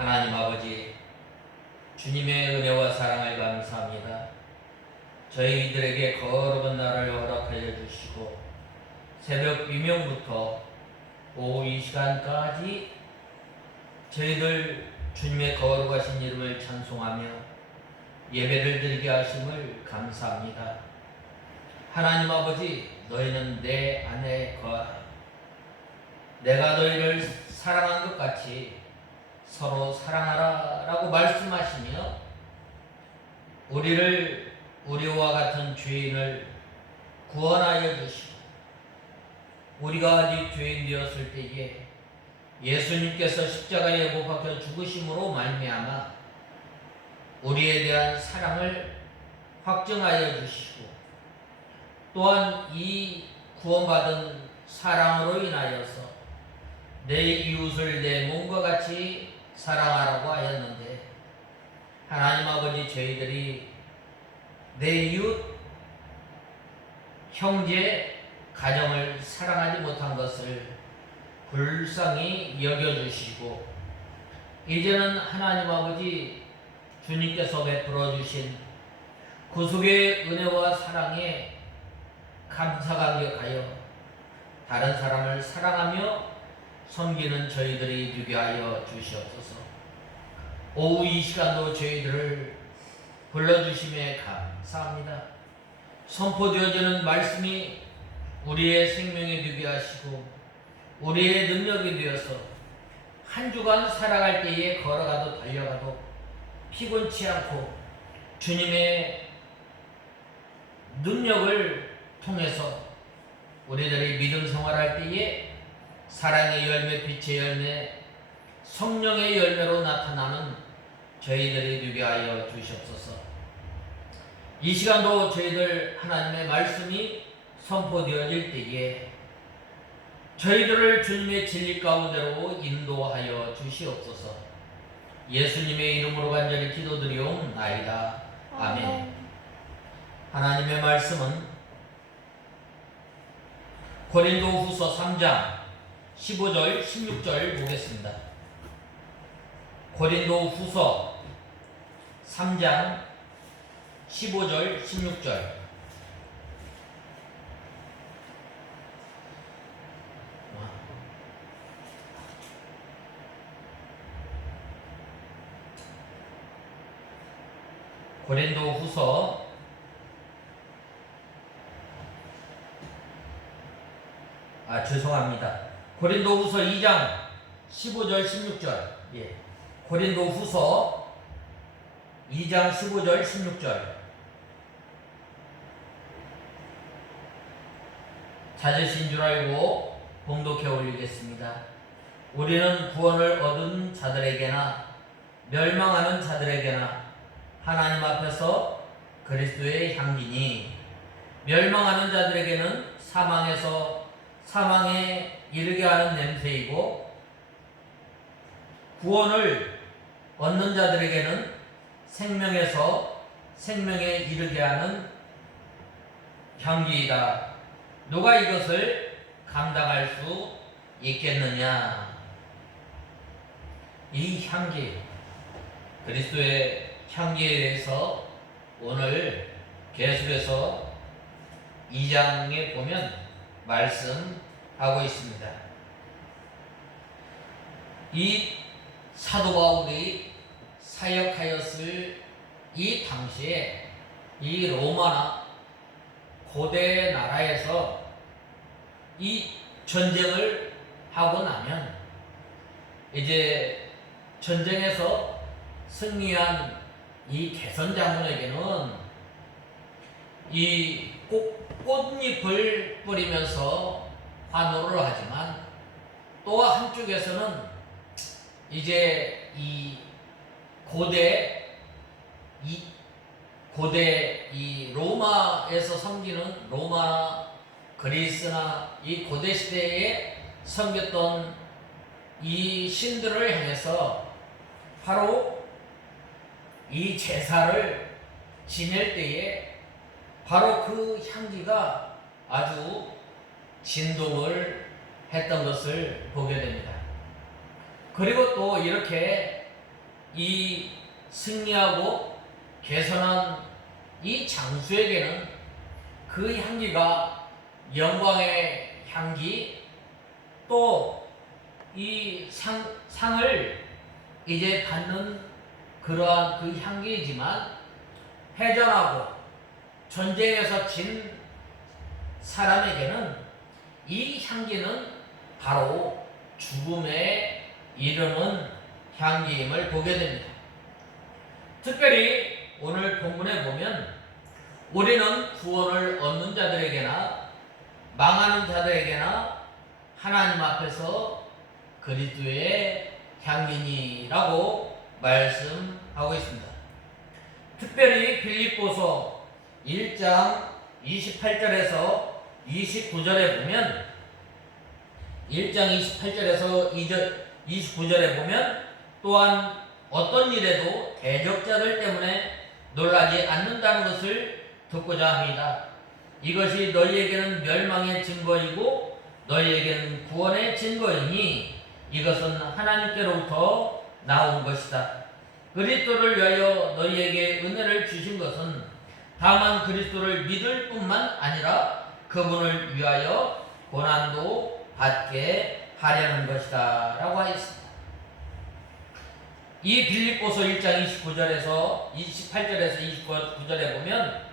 하나님 아버지, 주님의 은혜와 사랑을 감사합니다. 저희들에게 거룩한 날을 허락하여 주시고 새벽 비명부터 오후 이 시간까지 저희들 주님의 거룩하신 이름을 찬송하며 예배를 드리게 하심을 감사합니다. 하나님 아버지, 너희는 내 안에 거하라. 내가 너희를 사랑한 것 같이 서로 사랑하라 라고 말씀하시며 우리를 우리와 같은 죄인을 구원하여 주시고 우리가 아직 죄인 되었을 때에 예수님께서 십자가에 못 박혀 죽으심으로 말미암아 우리에 대한 사랑을 확증하여 주시고 또한 이 구원받은 사랑으로 인하여서 내 이웃을 내 몸과 같이 사랑하라고 하였는데, 하나님 아버지, 저희들이 내 이웃, 형제, 가정을 사랑하지 못한 것을 불쌍히 여겨주시고 이제는 하나님 아버지, 주님께서 베풀어 주신 구속의 은혜와 사랑에 감사감격하여 다른 사람을 사랑하며 섬기는 저희들이 되게 하여 주시옵소서. 오후 이 시간도 저희들을 불러주심에 감사합니다. 선포되어지는 말씀이 우리의 생명이 되게 하시고 우리의 능력이 되어서 한 주간 살아갈 때에 걸어가도 달려가도 피곤치 않고 주님의 능력을 통해서 우리들이 믿음 생활할 때에 사랑의 열매, 빛의 열매, 성령의 열매로 나타나는 저희들이 되게 하여 주시옵소서. 이 시간도 저희들 하나님의 말씀이 선포되어질 때에 저희들을 주님의 진리 가운데로 인도하여 주시옵소서. 예수님의 이름으로 간절히 기도드리옵나이다. 아멘. 하나님의 말씀은 고린도후서 3장 15절 16절 보겠습니다. 고린도후서 3장 15절 16절. 고린도후서 죄송합니다. 고린도후서 2장 15절 16절. 예. 고린도후서 2장 15절 16절. 찾으신 줄 알고 봉독해 올리겠습니다. 우리는 구원을 얻은 자들에게나 멸망하는 자들에게나 하나님 앞에서 그리스도의 향기니, 멸망하는 자들에게는 사망에서 사망에 이르게 하는 냄새이고 구원을 얻는 자들에게는 생명에서 생명에 이르게 하는 향기이다. 누가 이것을 감당할 수 있겠느냐? 이 향기, 그리스도의 향기에 대해서 오늘 계속해서 2장에 보면 말씀하고 있습니다. 이 사도 바울이 사역하였을 이 당시에 이 로마나 고대 나라에서 이 전쟁을 하고 나면 이제 전쟁에서 승리한 이 개선 장군에게는 이 꽃잎을 뿌리면서 환호를 하지만 또 한쪽에서는 이제 이 고대 이 로마에서 섬기는 로마, 그리스나 이 고대 시대에 섬겼던 이 신들을 향해서 바로 이 제사를 지낼 때에 바로 그 향기가 아주 진동을 했던 것을 보게 됩니다. 그리고 또 이렇게 이 승리하고 개선한 이 장수에게는 그 향기가 영광의 향기, 또 이 상을 이제 받는 그러한 그 향기이지만, 해전하고 전쟁에서 진 사람에게는 이 향기는 바로 죽음에 이르는 향기임을 보게 됩니다. 특별히 오늘 본문에 보면 우리는 구원을 얻는 자들에게나 망하는 자들에게나 하나님 앞에서 그리스도의 향기니라고 말씀하고 있습니다. 특별히 빌립보서 1장 28절에서 29절에 보면, 1장 28절에서 29절에 보면, 또한 어떤 일에도 대적자들 때문에 놀라지 않는다는 것을 듣고자 합니다. 이것이 너희에게는 멸망의 증거이고 너희에게는 구원의 증거이니 이것은 하나님께로부터 나온 것이다. 그리스도를 위하여 너희에게 은혜를 주신 것은 다만 그리스도를 믿을 뿐만 아니라 그분을 위하여 고난도 받게 하려는 것이다 라고 하였습니다. 이 빌립보서 1장 29절에서 28절에서 29절에 보면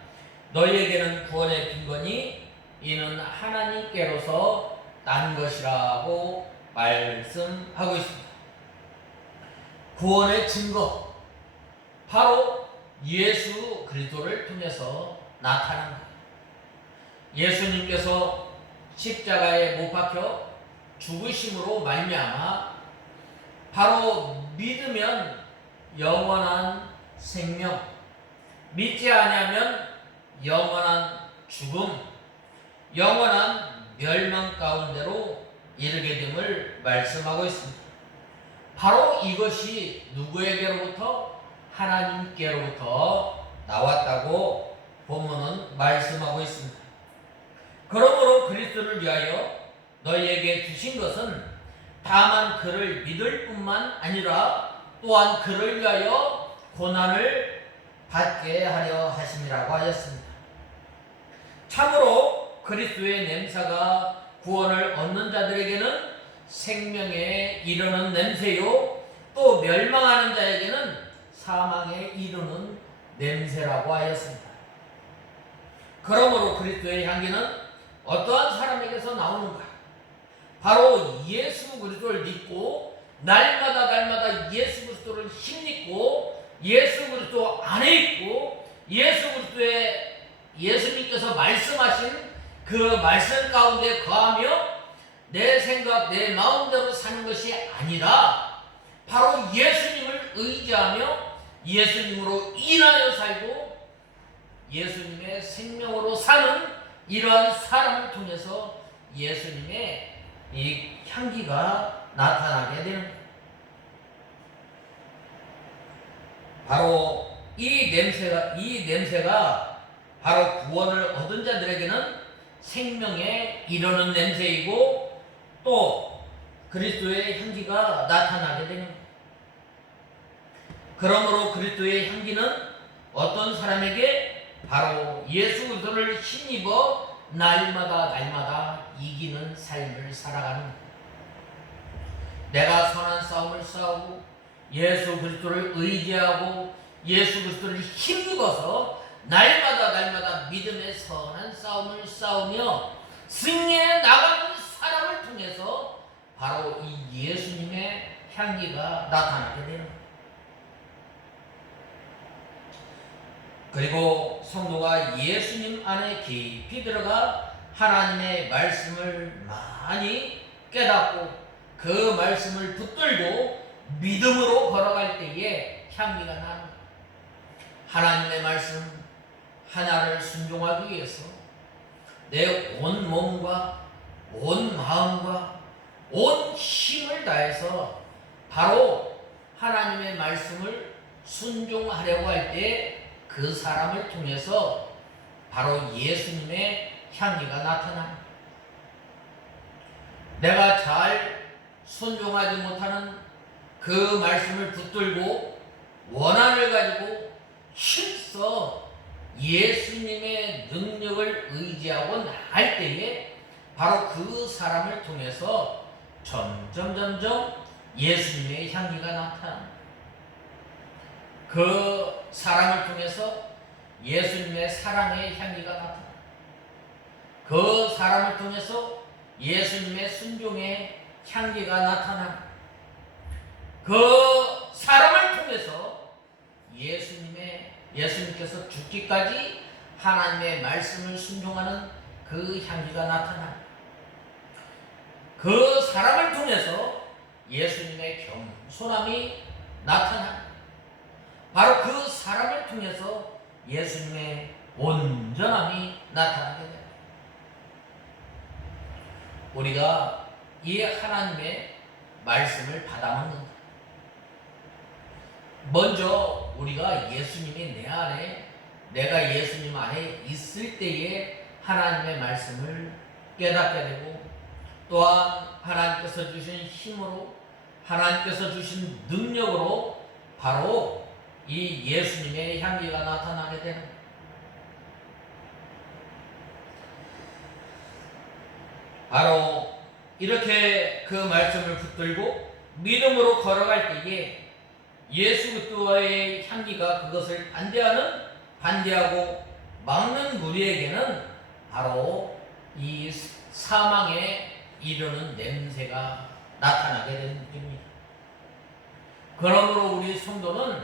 너희에게는 구원의 빈건이 이는 하나님께로서 난 것이라고 말씀하고 있습니다. 구원의 증거, 바로 예수 그리스도를 통해서 나타난 거예요. 예수님께서 십자가에 못 박혀 죽으심으로 말미암아 바로 믿으면 영원한 생명, 믿지 아니하면 영원한 죽음, 영원한 멸망 가운데로 이르게 됨을 말씀하고 있습니다. 바로 이것이 누구에게로부터? 하나님께로부터 나왔다고 본문은 말씀하고 있습니다. 그러므로 그리스도를 위하여 너희에게 주신 것은 다만 그를 믿을 뿐만 아니라 또한 그를 위하여 고난을 받게 하려 하심이라고 하였습니다. 참으로 그리스도의 냄새가 구원을 얻는 자들에게는 생명에 이르는 냄새요, 또 멸망하는 자에게는 사망에 이르는 냄새라고 하였습니다. 그러므로 그리스도의 향기는 어떠한 사람에게서 나오는가? 바로 예수 그리스도를 믿고 날마다 예수 그리스도를 힘입고 예수 그리스도 안에 있고 예수 그리스도의 예수님께서 말씀하신 그 말씀 가운데 거하며 내 생각, 내 마음대로 사는 것이 아니라 바로 예수님을 의지하며 예수님으로 인하여 살고 예수님의 생명으로 사는 이러한 사람을 통해서 예수님의 이 향기가 나타나게 되는 거예요. 바로 이 냄새가 바로 구원을 얻은 자들에게는 생명에 이르는 냄새이고 또 그리스도의 향기가 나타나게 되는 거예요. 그러므로 그리스도의 향기는 어떤 사람에게? 바로 예수 그리스도를 힘입어 날마다 이기는 삶을 살아가는 거예요. 내가 선한 싸움을 싸우고 예수 그리스도를 의지하고 예수 그리스도를 힘입어서 날마다 믿음의 선한 싸움을 싸우며 승리해 나가는 사람을 통해서 바로 이 예수님의 향기가 나타나게 되는 거예요. 그리고 성도가 예수님 안에 깊이 들어가 하나님의 말씀을 많이 깨닫고 그 말씀을 붙들고 믿음으로 걸어갈 때에 향기가 나는 거예요. 하나님의 말씀 하나를 순종하기 위해서 내 온 몸과 온 마음과 온 힘을 다해서 바로 하나님의 말씀을 순종하려고 할 때 그 사람을 통해서 바로 예수님의 향기가 나타납니다. 내가 잘 순종하지 못하는 그 말씀을 붙들고 원한을 가지고 힘써 예수님의 능력을 의지하고 나갈 때에 바로 그 사람을 통해서 점점 예수님의 향기가 나타납니다. 그 사람을 통해서 예수님의 사랑의 향기가 나타납니다. 그 사람을 통해서 예수님의 순종의 향기가 나타납니다. 그 사람을 통해서 예수님께서 죽기까지 하나님의 말씀을 순종하는 그 향기가 나타납니다. 그 사람을 통해서 예수님의 겸손함이 나타납니다. 바로 그 사람을 통해서 예수님의 온전함이 나타나게 됩니다. 우리가 이 하나님의 말씀을 받아먹는다. 먼저 우리가 예수님이 내 안에, 내가 예수님 안에 있을 때에 하나님의 말씀을 깨닫게 되고, 또한 하나님께서 주신 힘으로, 하나님께서 주신 능력으로 바로 이 예수님의 향기가 나타나게 되는, 바로 이렇게 그 말씀을 붙들고 믿음으로 걸어갈 때에 예수 그리스도의 향기가 그것을 반대하고 막는 무리에게는 바로 이 사망에 이르는 냄새가 나타나게 되는 것입니다. 그러므로 우리 성도는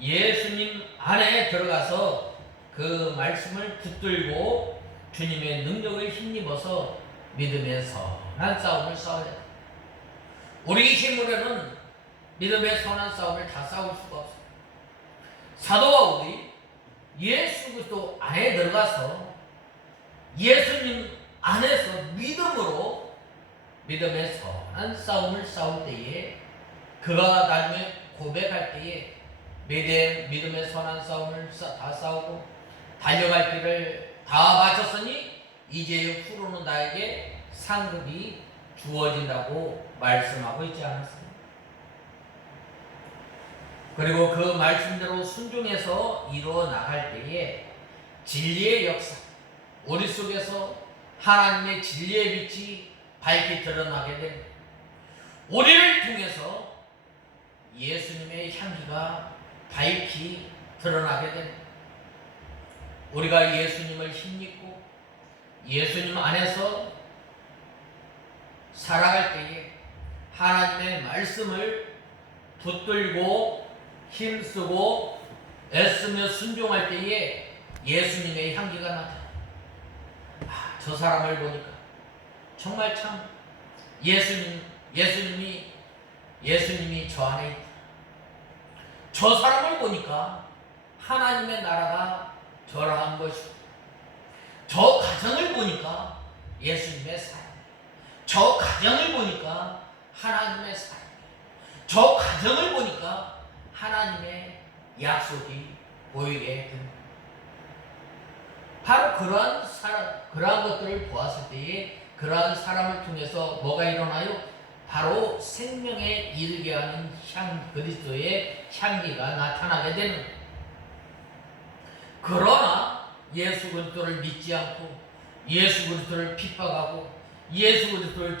예수님 안에 들어가서 그 말씀을 붙들고 주님의 능력을 힘입어서 믿음의 선한 싸움을 싸워야 합니다. 우리 힘으로는 믿음의 선한 싸움을 다 싸울 수가 없습니다. 사도 바울이 예수 그리스도 안에 들어가서 예수님 안에서 믿음으로 믿음의 선한 싸움을 싸울 때에, 그가 나중에 고백할 때에 믿음의 선한 싸움을 다 싸우고 달려갈 길을 다 마쳤으니 이제 후로는 나에게 상급이 주어진다고 말씀하고 있지 않았습니까? 그리고 그 말씀대로 순종해서 이루어 나갈 때에 진리의 역사, 우리 속에서 하나님의 진리의 빛이 밝게 드러나게 됩니다. 우리를 통해서 예수님의 향기가 밝게 드러나게 됩니다. 우리가 예수님을 힘입고 예수님 안에서 살아갈 때에 하나님의 말씀을 붙들고 힘쓰고 애쓰며 순종할 때에 예수님의 향기가 나타나요. 저 사람을 보니까 정말 참 예수님이 저 안에 있다. 저 사람을 보니까 하나님의 나라가 절하한 것이고, 저 가정을 보니까 예수님의 사랑, 저 가정을 보니까 하나님의 사랑, 저 가정을 보니까 하나님의 약속이 보이게 됩니다. 바로 그러한 것들을 보았을 때에 그러한 사람을 통해서 뭐가 일어나요? 바로 생명에 이르게 하는 그리스도의 향기가 나타나게 되는 거예요. 그러나 예수 그리스도를 믿지 않고 예수 그리스도를 핍박하고 예수 그리스도를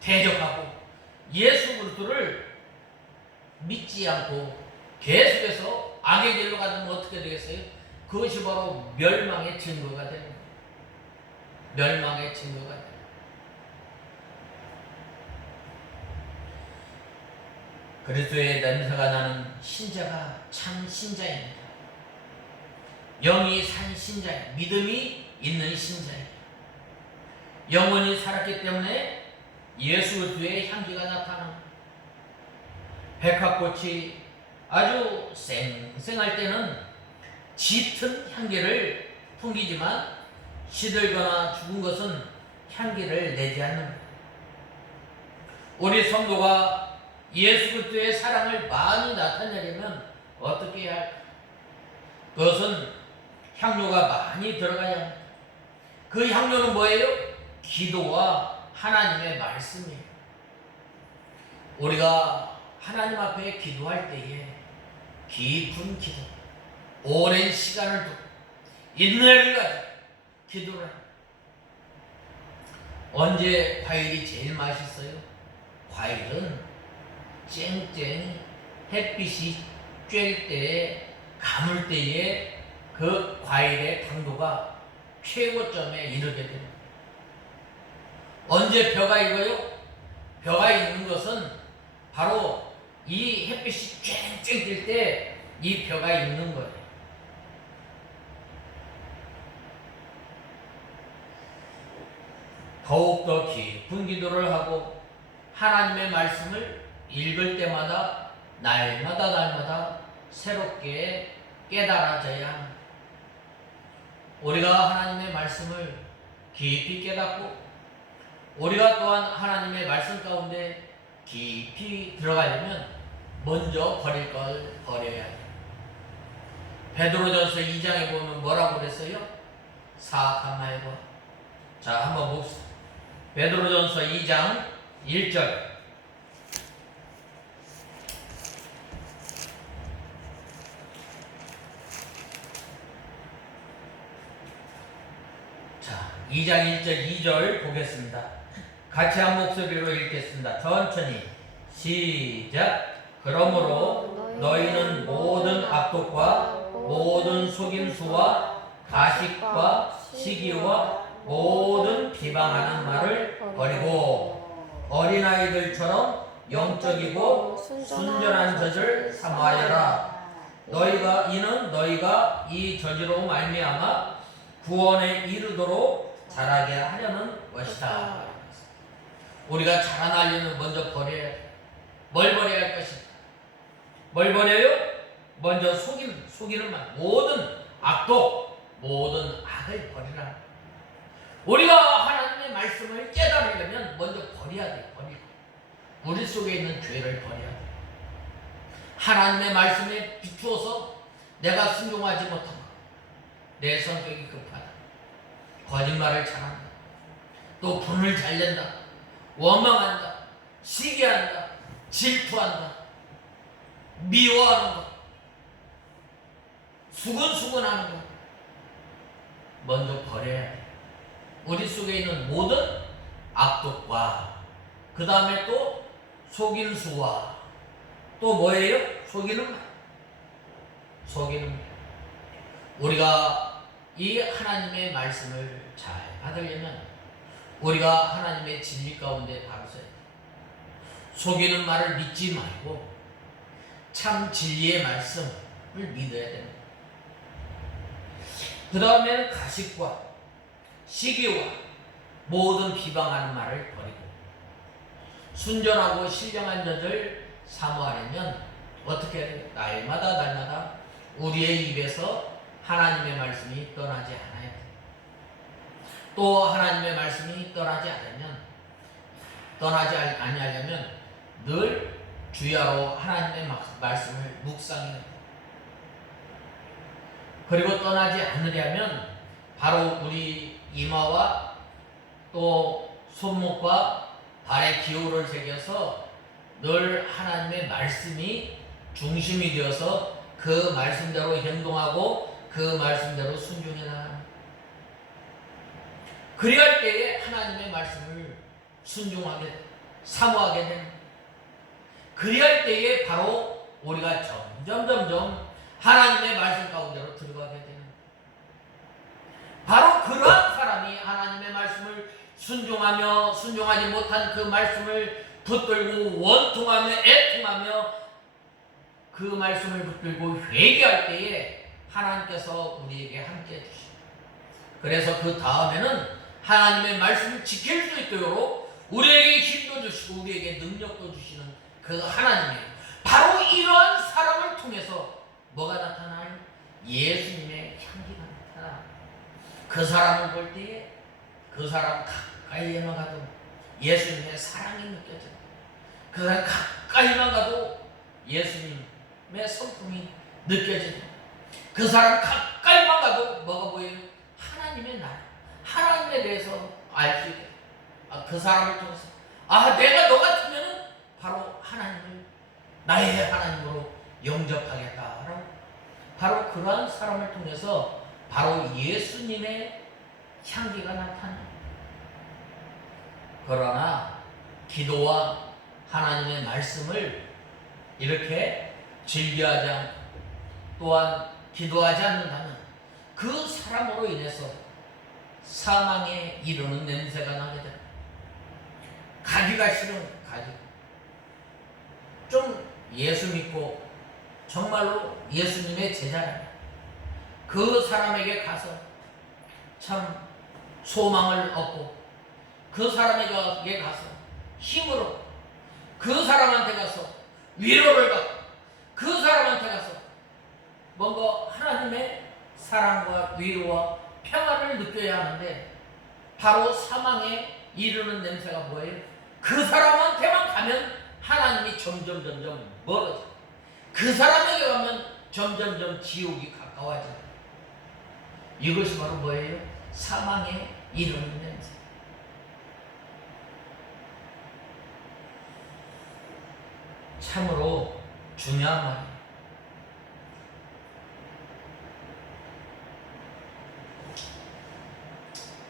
대적하고 예수 그리스도를 믿지 않고 계속해서 악의 길로 가면 어떻게 되겠어요? 그것이 바로 멸망의 증거가 되는 거예요. 멸망의 증거가 되는 거예요. 그리스도의 냄새가 나는 신자가 참 신자입니다. 영이 산 신자예요. 믿음이 있는 신자예요. 영원히 살았기 때문에 예수 그리스도의 향기가 나타납니다. 백합꽃이 아주 쌩쌩할 때는 짙은 향기를 풍기지만 시들거나 죽은 것은 향기를 내지 않는다. 우리 성도가 예수 그리스도의 사랑을 많이 나타내려면 어떻게 해야 할까? 그것은 향료가 많이 들어가야 합니다. 그 향료는 뭐예요? 기도와 하나님의 말씀이에요. 우리가 하나님 앞에 기도할 때에 깊은 기도, 오랜 시간을 두고 인내를 가지고 기도를 합니다. 언제 과일이 제일 맛있어요? 과일은 쨍쨍 햇빛이 쬐일 때에, 가물 때에 그 과일의 당도가 최고점에 이르게 됩니다. 언제 벼가 익어요? 벼가 익는 것은 바로 이 햇빛이 쨍쨍 뜰 때 이 벼가 익는 거예요. 더욱더 깊은 기도를 하고 하나님의 말씀을 읽을 때마다 날마다 새롭게 깨달아져야 합니다. 우리가 하나님의 말씀을 깊이 깨닫고 우리가 또한 하나님의 말씀 가운데 깊이 들어가려면 먼저 버릴 걸 버려야 해요. 베드로전서 2장에 보면 뭐라고 그랬어요? 사악한 말과. 자, 한번 봅시다. 베드로전서 2장 1절. 자, 2장 1절 2절 보겠습니다. 같이 한 목소리로 읽겠습니다. 천천히 시작. 그러므로 너희는 모든 악독과 모든 속임수와 가식과 시기와 모든 비방하는 말을 버리고 어린아이들처럼 영적이고 순전한 젖을 삼아하여라. 이는 너희가 이 젖으로 말미암아 구원에 이르도록 자라게 하려는 것이다. 우리가 자라나려면 먼저 버려야 돼. 뭘 버려야 할 것인가? 뭘 버려요? 먼저 속이는 말, 모든 악독, 모든 악을 버리라. 우리가 하나님의 말씀을 깨달으려면 먼저 버려야 돼. 버리고 우리 속에 있는 죄를 버려야 돼. 하나님의 말씀에 비추어서 내가 순종하지 못한 것, 내 성격이 급하다, 거짓말을 잘한다, 또 분을 잘 낸다, 원망한다, 시기한다, 질투한다, 미워하는 것, 수근수근하는 것 먼저 버려야 돼. 우리 속에 있는 모든 악독과 그 다음에 또 속임수와 또 뭐예요? 속이는 말. 속이는 말. 우리가 이 하나님의 말씀을 잘 받으려면 우리가 하나님의 진리 가운데 바로 서야 돼. 속이는 말을 믿지 말고 참 진리의 말씀을 믿어야 됩니다. 그 다음에는 가식과 시기와 모든 비방하는 말을 버리고 순전하고 신령한 젖을 사모하려면 어떻게 해야 돼요? 날마다 우리의 입에서 하나님의 말씀이 떠나지 않아야 돼요. 또 하나님의 말씀이 떠나지 아니하려면 늘 주야로 하나님의 말씀을 묵상해야 돼요. 그리고 떠나지 않으려면 바로 우리 이마와 또 손목과 발에 기호를 새겨서 늘 하나님의 말씀이 중심이 되어서 그 말씀대로 행동하고 그 말씀대로 순종해 나가는, 그리할 때에 하나님의 말씀을 순종하게 사모하게 되는, 그리할 때에 바로 우리가 점점 하나님의 말씀 가운데로 들어가게 되는, 바로 그러한 사람이 하나님의 말씀을 순종하며 순종하지 못한 그 말씀을 붙들고 원통하며 애통하며 그 말씀을 붙들고 회개할 때에 하나님께서 우리에게 함께 해주십니다. 그래서 그 다음에는 하나님의 말씀을 지킬 수 있도록 우리에게 힘도 주시고 우리에게 능력도 주시는 그 하나님이 바로 이러한 사람을 통해서 뭐가 나타나요? 예수님의 향기가 나타나. 그 사람을 볼 때에 그 사람 가까이에만 가도 예수님의 사랑이 느껴져요. 그 사람 가까이만 가도 예수님의 성품이 느껴져요. 그 사람 가까이만 가도 뭐가 보여요? 하나님의 나라, 하나님에 대해서 알 수 있게. 그 사람을 통해서 내가 너 같으면 바로 하나님을 나의 하나님으로 영접하겠다라고. 바로 그러한 사람을 통해서 바로 예수님의 향기가 나타납니다. 그러나 기도와 하나님의 말씀을 이렇게 즐겨하지 않고 또한 기도하지 않는다면 그 사람으로 인해서 사망에 이르는 냄새가 나게 됩니다. 가기가 싫은 가기. 좀 예수 믿고 정말로 예수님의 제자라면 그 사람에게 가서 참 소망을 얻고 그 사람에게 가서 힘으로 그 사람한테 가서 위로를 받고 그 사람한테 가서 뭔가 하나님의 사랑과 위로와 평화를 느껴야 하는데 바로 사망에 이르는 냄새가 뭐예요? 그 사람한테만 가면 하나님이 점점 멀어져. 그 사람에게 가면 점점 지옥이 가까워져. 이것이 바로 뭐예요? 사망에 이르는 냄새. 참으로 중요한 말이에요.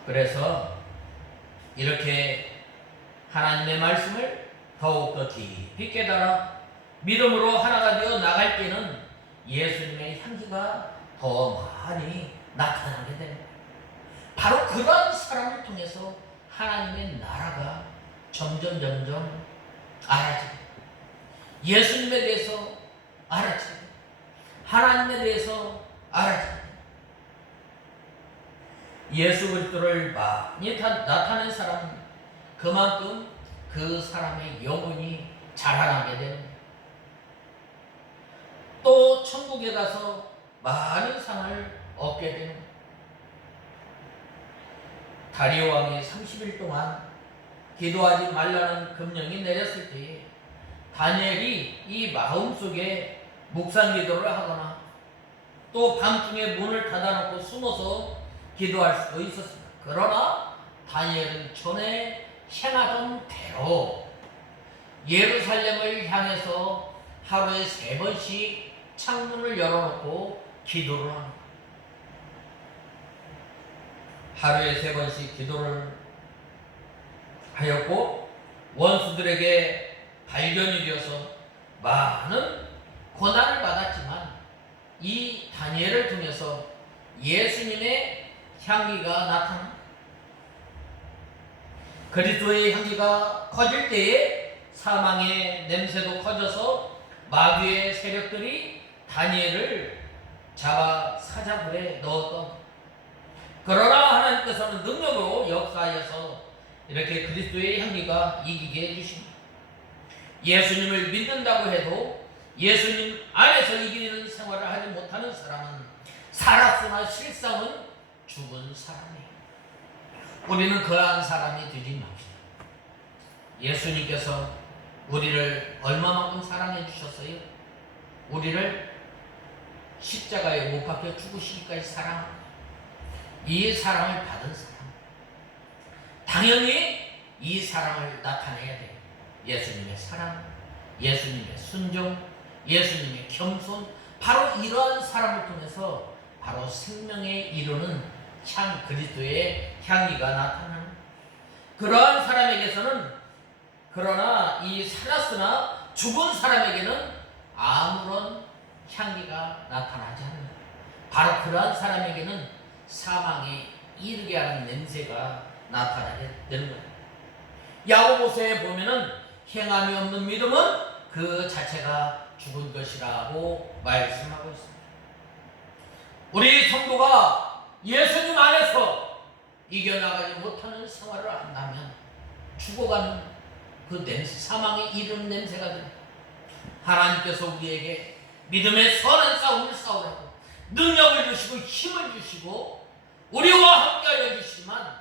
그래서 이렇게 하나님의 말씀을 더욱더 깊이 깨달아 믿음으로 하나가 되어 나갈 때는 예수님의 향기가 더 많이 나타나게 됩니다. 바로 그런 사람을 통해서 하나님의 나라가 점점 알아지고 예수님에 대해서 알아지고 하나님에 대해서 알아지고 예수 그리스도를 많이 나타낸 사람은 그만큼 그 사람의 영혼이 자라나게 됩니다. 또 천국에 가서 많은 상을 얻게 됩니다. 다리오 왕이 30일 동안 기도하지 말라는 금령이 내렸을 때에 다니엘이 이 마음속에 묵상 기도를 하거나 또 밤중에 문을 닫아놓고 숨어서 기도할 수도 있었습니다. 그러나 다니엘은 전에 행하던 대로 예루살렘을 향해서 하루에 3번씩 창문을 열어놓고 기도를 합니다. 하루에 3번씩 기도를 하였고 원수들에게 발견이 되어서 많은 고난을 받았지만 이 다니엘을 통해서 예수님의 향기가 나타납니다. 그리스도의 향기가 커질 때에 사망의 냄새도 커져서 마귀의 세력들이 다니엘을 잡아 사자굴에 넣었던. 그러나 하나님께서는 능력으로 역사하여서 이렇게 그리스도의 향기가 이기게 해주십니다. 예수님을 믿는다고 해도 예수님 안에서 이기는 생활을 하지 못하는 사람은 살았으나 실상은 죽은 사람이에요. 우리는 그러한 사람이 되지 맙시다. 예수님께서 우리를 얼마만큼 사랑해 주셨어요? 우리를 십자가에 못 박혀 죽으시기까지 사랑합니다. 이 사랑을 받은 사람, 당연히 이 사랑을 나타내야 돼요. 예수님의 사랑, 예수님의 순종, 예수님의 겸손, 바로 이러한 사람을 통해서 바로 생명에 이르는 그리스도의 향기가 나타나는. 그러한 사람에게서는 그러나 이 살았으나 죽은 사람에게는 아무런 향기가 나타나지 않는다. 바로 그러한 사람에게는 사망에 이르게 하는 냄새가 나타나게 되는 거예요. 야고보서에 보면은 행함이 없는 믿음은 그 자체가 죽은 것이라고 말씀하고 있습니다. 우리 성도가 예수님 안에서 이겨나가지 못하는 생활을 한다면 죽어가는 그 냄새, 사망에 이르는 냄새가 됩니다. 하나님께서 우리에게 믿음의 선한 싸움을 싸우라고 능력을 주시고 힘을 주시고 우리와 함께하여 주시지만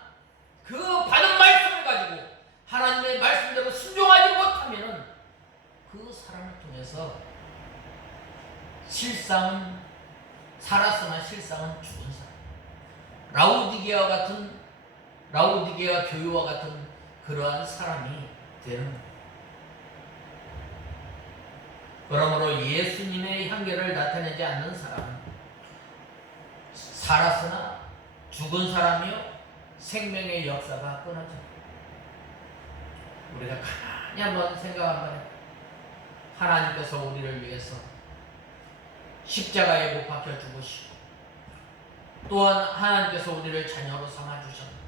그 받은 말씀을 가지고 하나님의 말씀대로 순종하지 못하면 그 사람을 통해서 실상은 살았으나 실상은 죽은 사람, 라우디게아 교회와 같은 그러한 사람이 되는 거예요. 그러므로 예수님의 향기를 나타내지 않는 사람은 살았으나 죽은 사람이요 생명의 역사가 끊어져. 우리가 가만히 한번 생각 한번 해. 하나님께서 우리를 위해서 십자가에 못 박혀 죽으시고 또한 하나님께서 우리를 자녀로 삼아주셨는데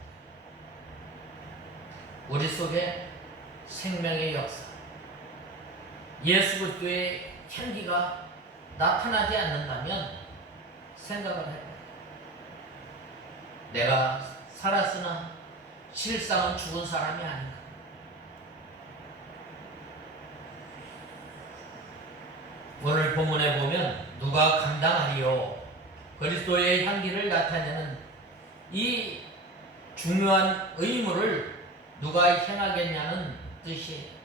우리 속에 생명의 역사, 예수 그리스도의 향기가 나타나지 않는다면 생각을 해봐요. 내가 살았으나 실상은 죽은 사람이 아닌가. 오늘 본문에 보면 누가 감당하리요? 그리스도의 향기를 나타내는 이 중요한 의무를 누가 행하겠냐는 뜻이에요.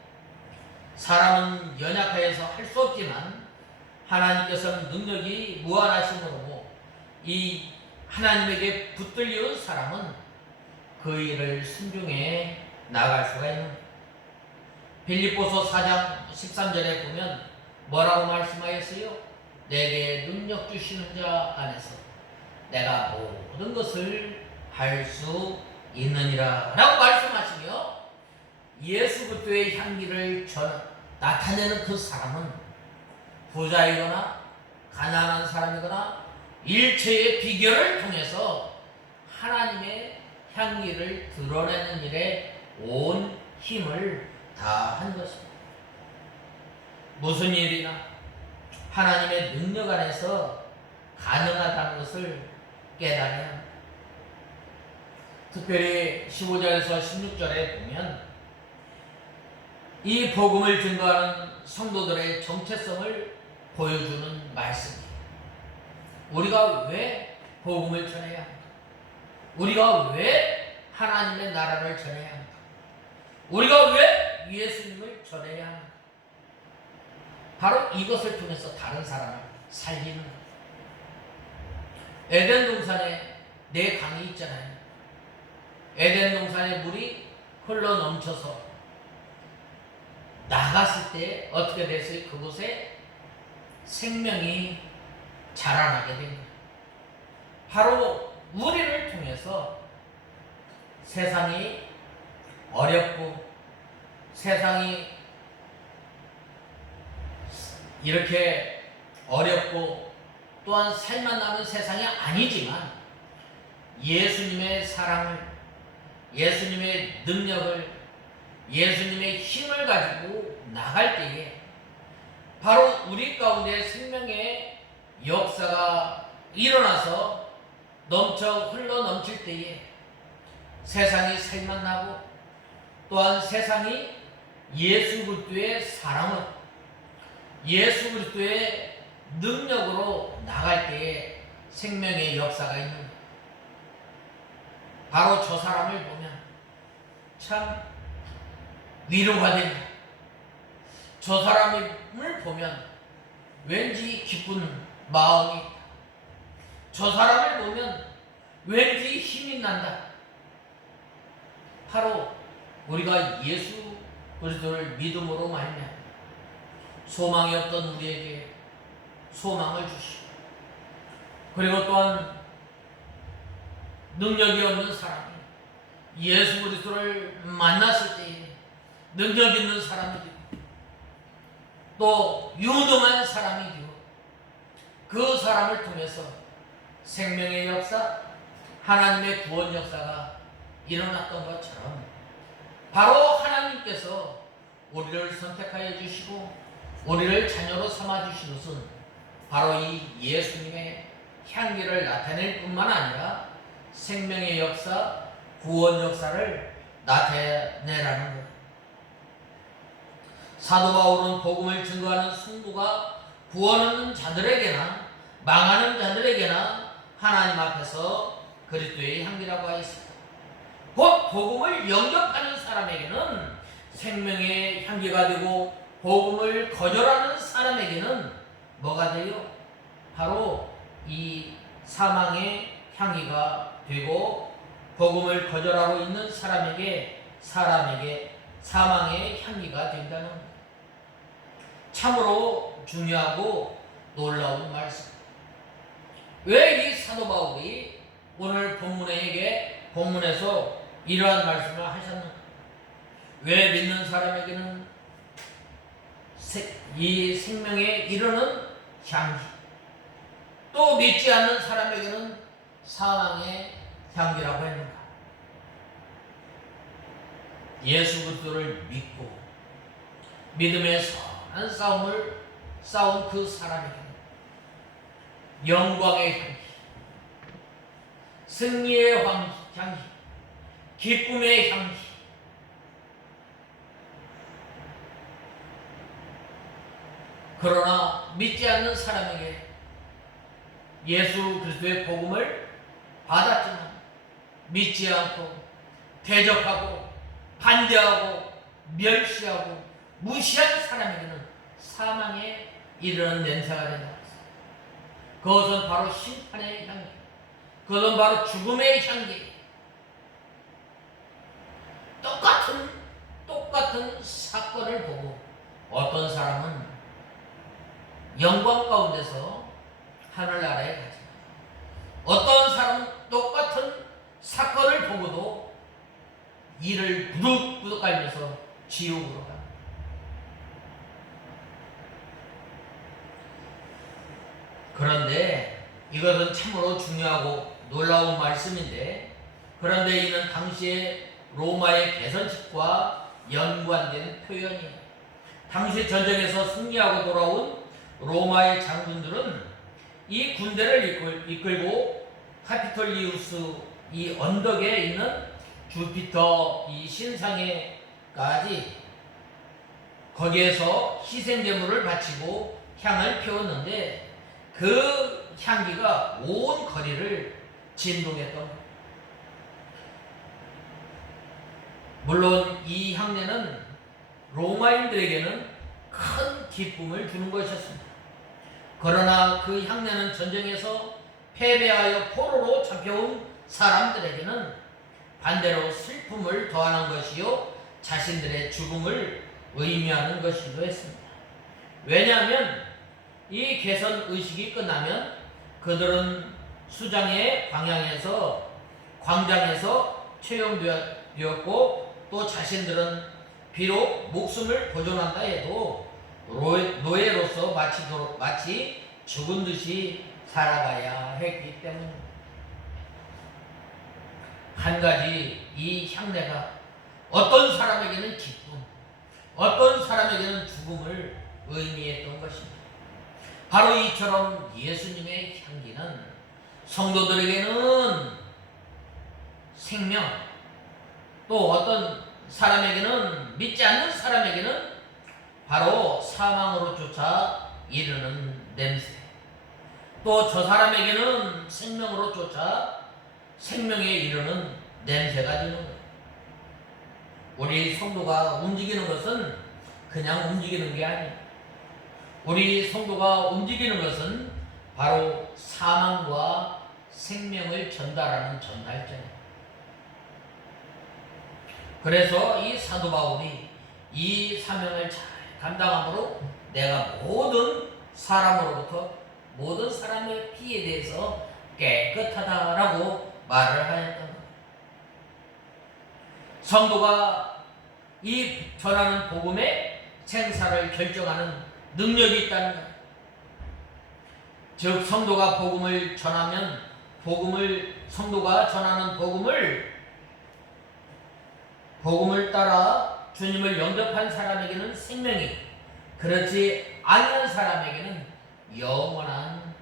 사람은 연약하여서 할 수 없지만 하나님께서는 능력이 무한하심으로 이 하나님에게 붙들려온 사람은 그 일을 순종해 나아갈 수가 있는 거예요. 빌립보서 4장 13절에 보면 뭐라고 말씀하였어요? 내게 능력 주시는 자 안에서 내가 모든 것을 할 수 있느니라 라고 말씀하시며 예수 그리스도의 향기를 나타내는 그 사람은 부자이거나 가난한 사람이거나 일체의 비결을 통해서 하나님의 향기를 드러내는 일에 온 힘을 다한 것입니다. 무슨 일이나 하나님의 능력 안에서 가능하다는 것을 깨달아야 합니다. 특별히 15절에서 16절에 보면 이 복음을 증거하는 성도들의 정체성을 보여주는 말씀입니다. 우리가 왜 복음을 전해야 합니까? 우리가 왜 하나님의 나라를 전해야 합니까? 우리가 왜 예수님을 전해야 합니까? 바로 이것을 통해서 다른 사람을 살리는 것. 에덴 동산에 네 강이 있잖아요. 에덴 동산의 물이 흘러 넘쳐서 나갔을 때 어떻게 됐어요? 그곳에 생명이 자라나게 된 거예요. 바로 우리를 통해서 세상이 어렵고 세상이 이렇게 어렵고 또한 살만 남은 세상이 아니지만 예수님의 사랑을, 예수님의 능력을, 예수님의 힘을 가지고 나갈 때에 바로 우리 가운데 생명의 역사가 일어나서 흘러 넘칠 때에 세상이 살만 나고 또한 세상이 예수 그리스도의 사랑을, 예수 그리스도의 능력으로 나갈 때에 생명의 역사가 있는 거예요. 바로 저 사람을 보면 참 위로가 됩니다. 저 사람을 보면 왠지 기쁜 마음이 있다. 저 사람을 보면 왠지 힘이 난다. 바로 우리가 예수 그리스도를 믿음으로 말미암아 소망이 없던 우리에게 소망을 주시고, 그리고 또한 능력이 없는 사람이 예수 그리스도를 만났을 때에 능력 있는 사람이 되고 또 유능한 사람이 되고 그 사람을 통해서 생명의 역사, 하나님의 구원 역사가 일어났던 것처럼 바로 하나님께서 우리를 선택하여 주시고 우리를 자녀로 삼아 주신 것은 바로 이 예수님의 향기를 나타낼 뿐만 아니라 생명의 역사, 구원 역사를 나타내라는 것. 사도 바울은 복음을 증거하는 성도가 구원하는 자들에게나 망하는 자들에게나 하나님 앞에서 그리스도의 향기라고 하였습니다. 곧 복음을 영접하는 사람에게는 생명의 향기가 되고 복음을 거절하는 사람에게는 뭐가 돼요? 바로 이 사망의 향기가 되고 복음을 거절하고 있는 사람에게 사망의 향기가 된다는 것. 참으로 중요하고 놀라운 말씀. 왜 이 사도 바울이 오늘 본문에서 이러한 말씀을 하셨는가? 왜 믿는 사람에게는 이 생명에 이르는 향기, 또 믿지 않는 사람에게는 사망의 향기라고 했는가? 예수 그리스도를 믿고 믿음의 선한 싸움을 싸운 그 사람에게는 영광의 향기, 승리의 향기, 기쁨의 향기, 그러나 믿지 않는 사람에게 예수 그리스도의 복음을 받았지만 믿지 않고 대적하고 반대하고 멸시하고 무시한 사람에게는 사망에 이르는 냄새가 된다. 그것은 바로 심판의 향기, 그것은 바로 죽음의 향기. 똑같은 사건을 보고 어떤 사람은 영광 가운데서 하늘나라에 가지, 어떤 사람은 똑같은 사건을 보고도 이를 부득부득 갈면서 지옥으로 가. 그런데 이것은 참으로 중요하고 놀라운 말씀인데, 그런데 이는 당시의 로마의 개선칙과 연관된 표현이에요. 당시 전쟁에서 승리하고 돌아온 로마의 장군들은 이 군대를 이끌고 카피톨리우스 이 언덕에 있는 주피터 이 신상에까지 거기에서 희생제물을 바치고 향을 피웠는데, 그 향기가 온 거리를 진동했던 거예요. 물론 이 향내는 로마인들에게는 큰 기쁨을 주는 것이었습니다. 그러나 그 향내는 전쟁에서 패배하여 포로로 잡혀온 사람들에게는 반대로 슬픔을 더하는 것이요 자신들의 죽음을 의미하는 것이기도 했습니다. 왜냐하면 이 개선 의식이 끝나면 그들은 수장의 광장에서 채용되었고, 또 자신들은 비록 목숨을 보존한다 해도 노예로서 마치 죽은 듯이 살아가야 했기 때문입니다. 한 가지 이 향내가 어떤 사람에게는 기쁨, 어떤 사람에게는 죽음을 의미했던 것입니다. 바로 이처럼 예수님의 향기는 성도들에게는 생명, 또 어떤 사람에게는, 믿지 않는 사람에게는 바로 사망으로 쫓아 이르는 냄새, 또 저 사람에게는 생명으로 쫓아 생명에 이르는 냄새가 되는 거예요. 우리 성도가 움직이는 것은 그냥 움직이는 게 아니에요. 우리 성도가 움직이는 것은 바로 사망과 생명을 전달하는 전달자예요. 그래서 이 사도 바울이 이 사명을 잘 감당함으로 내가 모든 사람의 피에 대해서 깨끗하다라고 말을 하였던 것. 성도가 이 전하는 복음의 생사를 결정하는 능력이 있다는 것. 즉 성도가 복음을 전하면 성도가 전하는 복음을 따라 주님을 영접한 사람에게는 생명이, 그렇지 아니한 사람에게는 영원한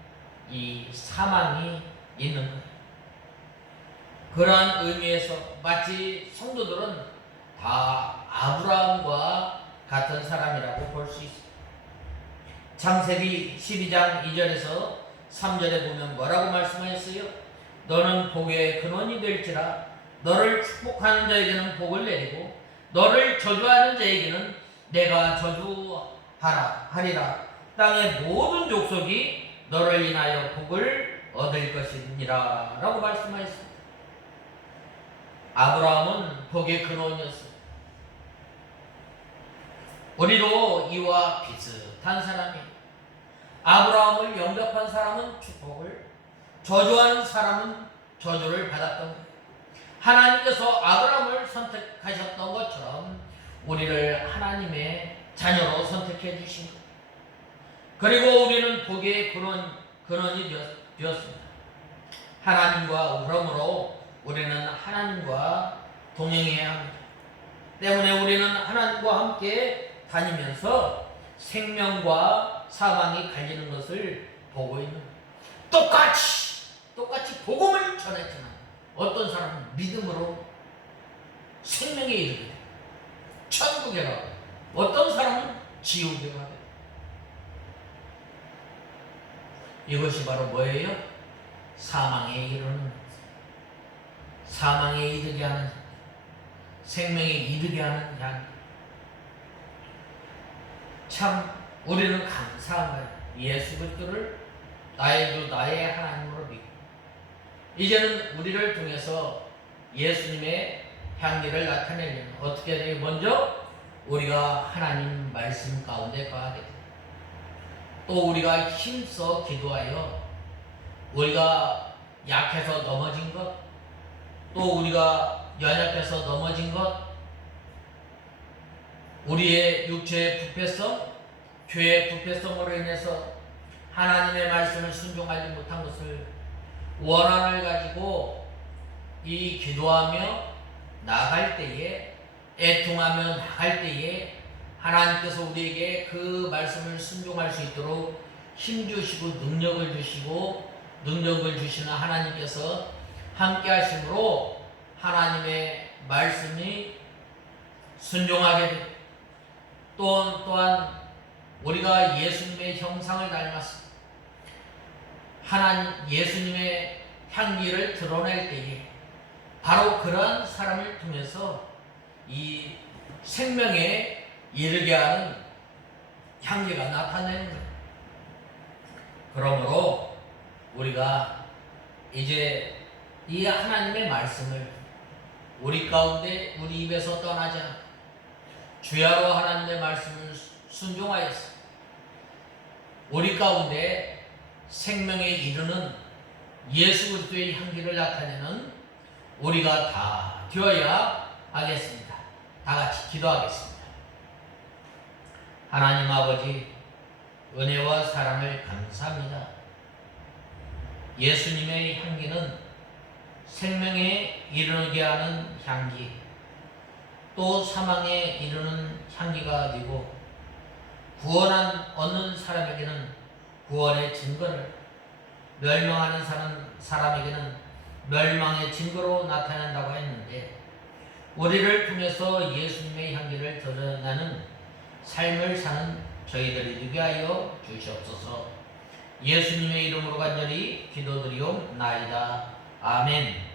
이 사망이 있는 것. 그러한 의미에서 마치 성도들은 다 아브라함과 같은 사람이라고 볼 수 있습니다. 창세기 12장 2절에서 3절에 보면 뭐라고 말씀하셨어요? 너는 복의 근원이 될지라, 너를 축복하는 자에게는 복을 내리고 너를 저주하는 자에게는 내가 저주하리라. 땅의 모든 족속이 너를 인하여 복을 얻을 것이니라 라고 말씀하셨습니다. 아브라함은 복의 근원이었습니다. 우리도 이와 비슷한 사람이에요. 아브라함을 영접한 사람은 축복을, 저주하는 사람은 저주를 받았던 거예요. 하나님께서 아브라함을 선택하셨던 것처럼 우리를 하나님의 자녀로 선택해 주신 거예요. 그리고 우리는 복의 근원이 되었습니다. 하나님과, 그러므로 우리는 하나님과 동행해야 합니다. 때문에 우리는 하나님과 함께 다니면서 생명과 사망이 갈리는 것을 보고 있는 거예요. 똑같이 복음을 전했지만 어떤 사람은 믿음으로 생명에 이르게 돼요. 천국에 가고, 어떤 사람은 지옥에 가게 돼요. 이것이 바로 뭐예요? 사망에 이르는, 사망에 이르게 하는, 생명에 이르게 하는 양. 참 우리는 감사한 거예요. 예수 그리스도를 나의 주, 나의 하나님으로 믿고, 이제는 우리를 통해서 예수님의 향기를 나타내려면 어떻게 돼요? 먼저 우리가 하나님 말씀 가운데 거하게 돼요. 또 우리가 힘써 기도하여 우리가 약해서 넘어진 것, 또 우리가 연약해서 넘어진 것, 우리의 육체의 부패성, 죄의 부패성으로 인해서 하나님의 말씀을 순종하지 못한 것을 원한을 가지고 이 기도하며 나갈 때에, 애통하며 나갈 때에 하나님께서 우리에게 그 말씀을 순종할 수 있도록 힘주시고 능력을 주시는 하나님께서 함께 하심으로 하나님의 말씀이 순종하게 되고, 또한 우리가 예수님의 형상을 닮았습니다. 하나님 예수님의 향기를 드러낼 때에 바로 그런 사람을 통해서 이 생명에 이르게 하는 향기가 나타내는 거예요. 그러므로 우리가 이제 이 하나님의 말씀을 우리 가운데, 우리 입에서 떠나지 않고 주야로 하나님의 말씀을 순종하였습니다. 우리 가운데 생명에 이르는 예수 그리스도의 향기를 나타내는 우리가 다 되어야 하겠습니다. 다 같이 기도하겠습니다. 하나님 아버지, 은혜와 사랑을 감사합니다. 예수님의 향기는 생명에 이르게 하는 향기, 또 사망에 이르는 향기가 되고, 얻는 사람에게는 구원의 증거를, 멸망하는 사람에게는 멸망의 증거로 나타난다고 했는데, 우리를 통해서 예수님의 향기를 드러나는 삶을 사는 저희들이 되게 하여 주시옵소서. 예수님의 이름으로 간절히 기도드리옵나이다. 아멘.